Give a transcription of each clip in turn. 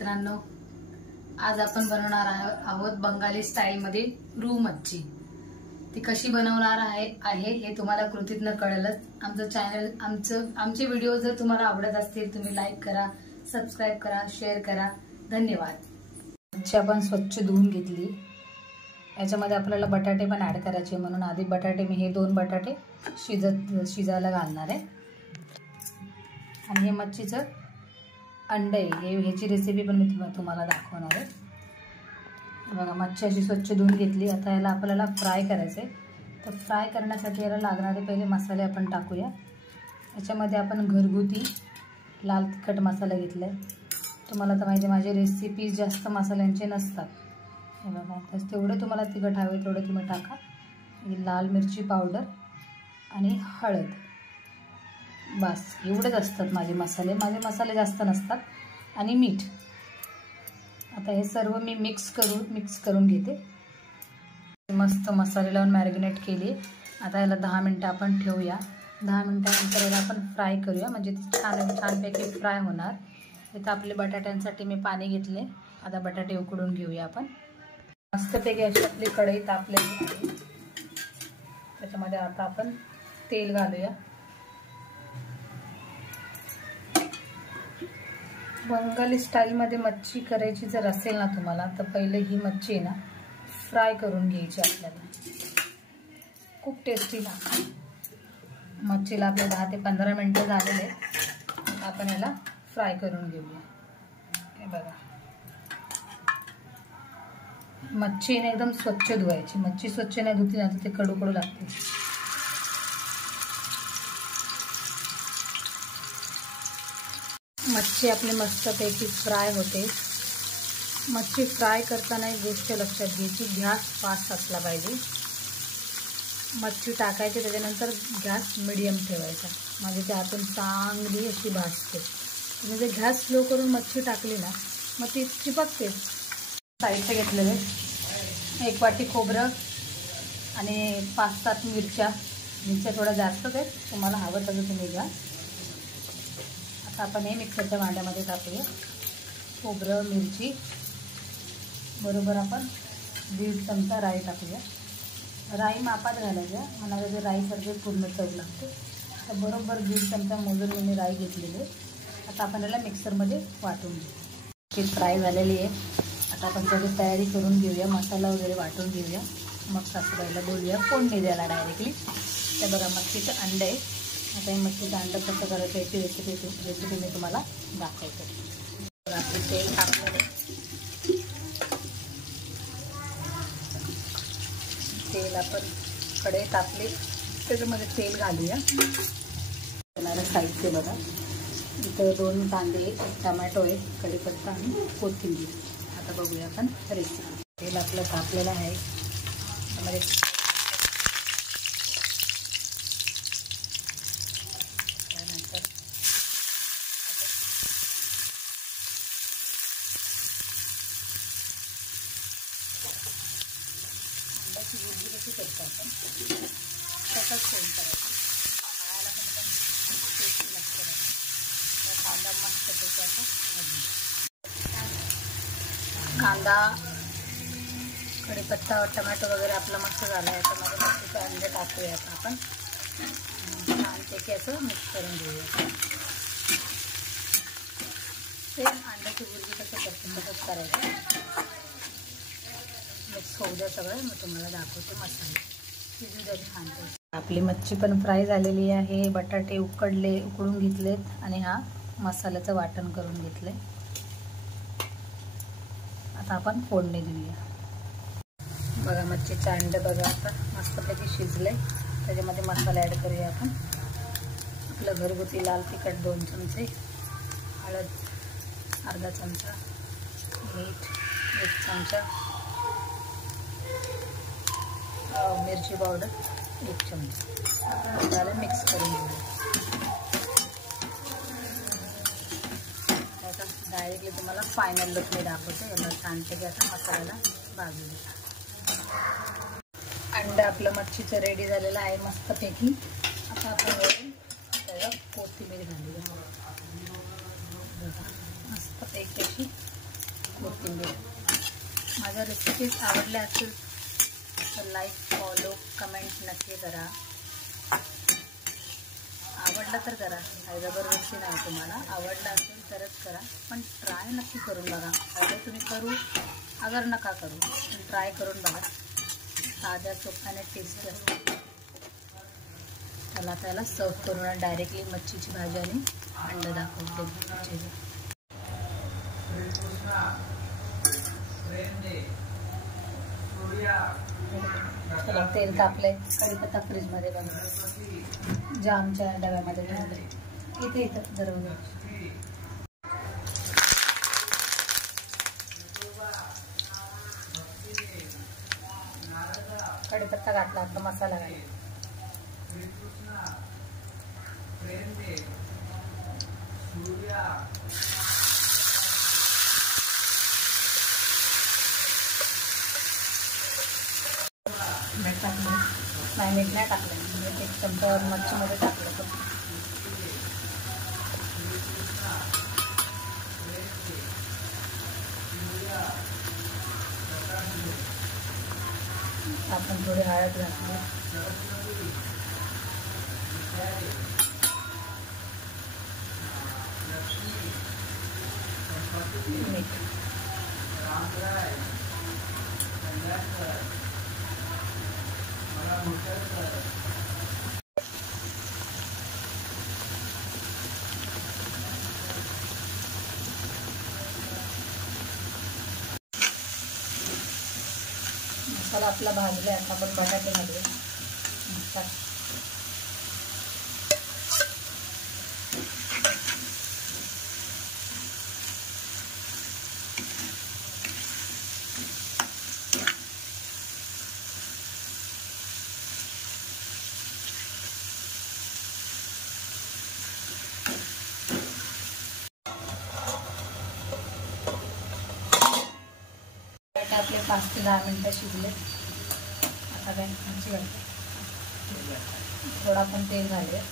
मित्रांनो, आज आपण बनवणार आहोत बंगाली स्टाईल मध्ये रूह मच्छी। ती कशी बनवणार आहे हे तुम्हाला कृतीतनं कळेलच। आमचं चॅनल आमचे व्हिडिओ जर तुम्हाला आवडत असतील तुम्ही लाईक करा, सबस्क्राइब करा, शेअर करा। धन्यवाद। मच्छी आपण स्वच्छ धुवून घेतली। याच्यामध्ये आपल्याला बटाटे पण ऍड करायचे, म्हणून आधी बटाटे मी हे 2 बटाटे शिजायला घालणार आहे। आणि हे मच्छीचं अंडे ह्याची रेसिपी पण मी तुम्हाला दाखवणार आहे। बघा, मच्छी अशी स्वच्छ धुवून घेतली। आता याला आपल्याला फ्राय करायचे, तर फ्राय करण्यासाठी याला लागणारे पहिले मसाले आपण टाकूया। याच्यामध्ये आपण घरगुती लाल तिखट मसाला घेतलाय। तुम्हाला तर माहिती आहे माझे रेसिपीज जास्त मसाल्यांचे नसतात। हे बघा, तर तेवढे तुम्हाला तिखट हवे तेवढे तुम्ही टाका। लाल मिरची पावडर आणि हळद, बस एवढेच असतात माझे मसाले जास्त नसतात। आणि मीठ। आता हे सर्व मी मिक्स करून घेते। मस्त मसाले लावून मॅरिनेट केली। आता याला 10 मिनिटं आपण ठेवूया। 10 मिनिटानंतर याला आपण फ्राय करूया, म्हणजे छानपैकी फ्राय होणार। इथं आपले बटाट्यांसाठी मी पाणी घेतले। आता बटाटे उकडून घेऊया आपण। मस्तपैकी अशी आपली कढई तापलेली आहे। त्याच्यामध्ये आता आपण तेल घालूया। बंगाली स्टाईलमध्ये मच्छी करायची जर असेल ना तुम्हाला, तर पहिले ही मच्छी आहे ना फ्राय करून घ्यायची आपल्याला। खूप टेस्टी लागते। मच्छीला आपले 10 ते 15 मिनिटं झालेले, आपण याला फ्राय करून घेऊया। हे बघा, मच्छी एकदम स्वच्छ धुवायची। मच्छी स्वच्छ नाही धुतली ना तर ते कडू लागते। मच्छी आपली मस्तपैकी फ्राय होते। मच्छी फ्राय करताना एक गोष्ट लक्षात घ्यायची, गॅस फास्ट असला पाहिजे। मच्छी टाकायची, त्याच्यानंतर गॅस मिडियम ठेवायचा, म्हणजे ते आतून चांगली अशी भाजते। तुम्ही जर गॅस स्लो करून मच्छी टाकली ना मग ती चिपकते। साईडचे घेतलेले 1 वाटी खोबरं आणि 5-7 मिरच्या थोड्या जास्तच आहेत, तुम्हाला हवं तसं तुम्ही घ्या। आता आपण हे मिक्सरच्या भांड्यामध्ये टाकूया। खोबरं मिरची बरोबर आपण 1.5 चमचा राई टाकूया। राई मापात घालायच्या, मला जर राईसारखे पूर्ण चव लागते, तर बरोबर 1.5 चमचा मोजून मी राई घेतलेली। आता आपण याला मिक्सरमध्ये वाटून घेऊ। ती फ्राय झालेली आहे। आता आपण त्याची तयारी करून घेऊया, मसाला वगैरे वाटून घेऊया, मग सासूबाईला बोलूया फोडणी द्यायला डायरेक्टली। तर बघा, मच्छीचं अंडं आहे। आता हे मच्छीचं अंडं कसं करायचं याची रेसिपी मी तुम्हाला दाखवते। आपले तेल टाकलेलं आहे। तेल आपण कढई टाकली, त्याच्यामध्ये तेल घालूया। त्याला साहित्य बघा, इथं 2 कांदे, 1 टमॅटो आहे, कढीपत्ता आणि कोथिंबीर। आता बघूया आपण रेसिपी। तेल आपलं तापलेलं आहे, त्यामध्ये त्यानंतर अंड्याची भुर्जी कशी करतो आपण तसंच सेम करायची। खायला पण एकदम टेस्टी लागतं। कांदा मस्त त्याचा कांदा, कढीपत्ता, टमॅटो वगैरे आपला मस्त झाला आहे। त्यामध्ये मच्छीचे अंडे टाकूया आता आपण, छानपैकी असं मिक्स करून घेऊया। सेम अंड्याची भुर्जी कसं करतो तसंच करायचं। मिक्स होऊ द्या सगळं, मग तुम्हाला दाखवते मसाले शिजू द्या छानपैकी। आपली मच्छी पण फ्राय झालेली आहे। बटाटे उकडून घेतलेत आणि हा मसाल्याचं वाटण करून घेतलंय। आता आपण फोडणी देऊया। बघा, मच्छीचं अंडं बघा आता मस्तपैकी शिजले। त्याच्यामध्ये मसाला ॲड करूया आपण। आपलं घरगुती लाल तिखट 2 चमचे, हळद अर्धा चमचा, मीठ 1 चमचा, मिरची पावडर 1 चमचा। त्याला मिक्स करून घेऊया। आता डायरेक्टली तुम्हाला फायनल लुक मी दाखवते। याला छानपैकी आता मसाल्याला भाजूया। अंडं आपलं मच्छीचं रेडी झालेलं आहे मस्तपैकी। आता आपण त्याला कोथिंबीर घालूया। मस्तपैकी अशी कोथिंबीर. माझ्या रेसिपीज आवडल्या असतील तर लाईक, फॉलो, कमेंट नक्की करा. आवडलं तर करा, काही जबरदस्ती नाही. तुम्हाला आवडलं असेल तरच करा, पण ट्राय नक्की करून बघा. अगर तुम्ही करू अगर नका करू पण ट्राय करून बघा. ताज्या सोप्याने टेस्टी असते. त्याला सर्व करून डायरेक्टली मच्छीची भाजी आणि अंड दाखवते. चला तेल तापलंय. कढीपत्ता फ्रीजमध्ये बघा, जामच्या डब्यामध्ये ठेवले. इथं दरवाजा. कढीपत्ता घातला, आता मसाला घाला. मीठ टाकलं नाही, मीठ नाही टाकलं. म्हणजे एक चमचा मच्छीमध्ये टाकलं तर आपण थोडी हळद घातली. मीठ. मसाला आपला भाजला. आता आपण बटाटे घालूया. आपले 5 ते 10 मिनिटं शिजले. आता काय मच्छी घालते. थोडा पण तेल घालूया.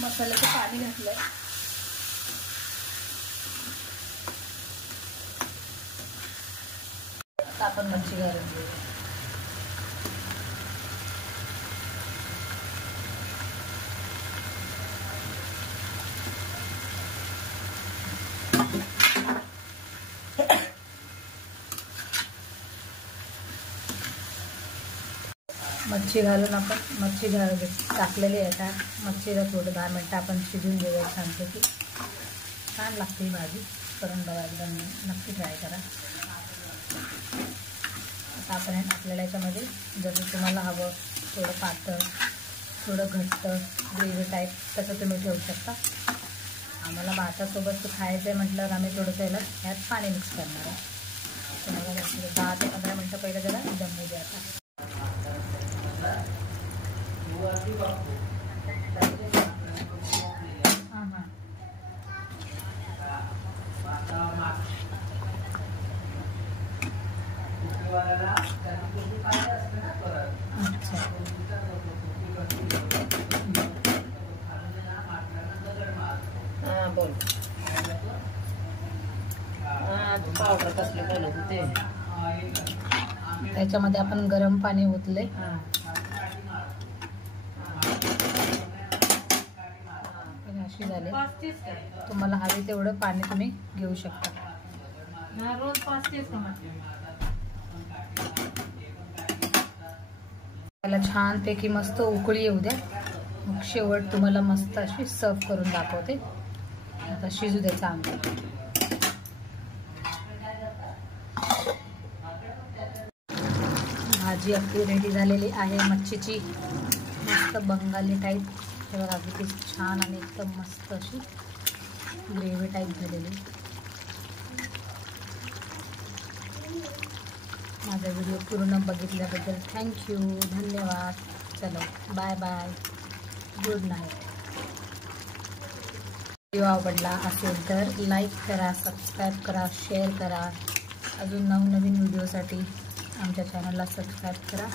मसाल्याचं पाणी घातलंय. आता आपण मच्छी घालून घेऊया. मच्छी घालून आपण मच्छी टाकलेली आहे. आता मच्छीला थोडं 10 मिनटं आपण शिजून घेऊया. छानपैकी छान लागते ही भाजी. करून बघा, एकदम नक्की ट्राय करा. आता आपण आपल्याला याच्यामध्ये जसं तुम्हाला हवं, थोडं पातळ, थोडं घट्ट, ग्रेव्ही टाईप तसं तुम्ही ठेवू शकता. आम्हाला भातासोबत खायचं आहे म्हटल्यावर आम्ही थोडंसं ह्यात पाणी मिक्स करणार आहे. 10 ते 15 मिनटं पहिलं जरा दमू द्या. बोल. पावडर कसले बोलत होते. त्याच्यामध्ये आपण गरम पाणी ओतले. अशी झाले. तुम्हाला हवे तेवढं पाणी तुम्ही घेऊ शकता. रोज 5 त्याला छानपैकी मस्त उकळी येऊ द्या. मग शेवट तुम्हाला मस्त अशी सर्व करून दाखवते. आता शिजू द्यायचं आंबे. भाजी आपली रेडी झालेली आहे मच्छीची. मस्त बंगाली टाईप. हे बघा किती छान आणि एकदम मस्त अशी ग्रेव्ही टाईप झालेली. माझा व्हिडिओ पूर्ण बघितल्याबद्दल थँक्यू, धन्यवाद. चलो bye bye. Good night. Video आवडला असेल तर लाईक करा, सबस्क्राईब करा, शेअर करा. अजून नवनवीन व्हिडिओसाठी आमच्या चॅनलला सबस्क्राईब करा.